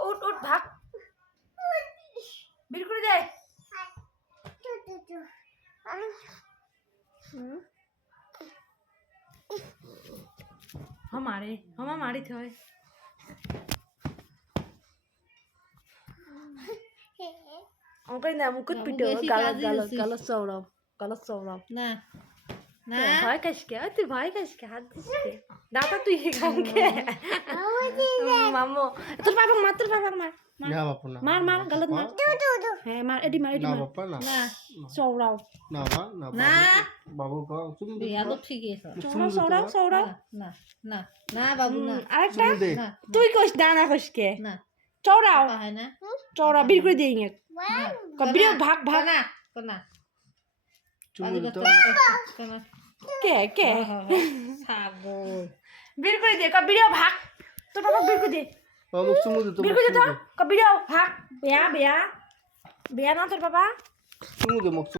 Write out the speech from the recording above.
উঠ উঠ ভাগ বের করে দে हमारे मारी थे ओके ना मुकुट पिटो गलत सौरभ না না भाई कशके तू भाई कशके हाथ दिसके दाता तू ये काम के मामो তোর পাপা মার না বাপু না মার মার গলত মার হ্যাঁ মার এডি মার না বাপা না না সৌরভ না বা না না বাবু কো তুমি বিয়া তো ঠিকই আছে সৌরভ না না না বাবু না আরেকটা দে না তুই কইস দানা কইসকে না চৌরাও হয় না চৌরা বির করে দিই কবির ভাগ ভাগ না না চুমু তো কে ছাগল বির করে দে কবির ভাগ তোর বাবা বির করে দে বাবু চুমু তো বির করে দে তো কবির ভাগ বেয়া না তোর বাবা চুমু দে মুখ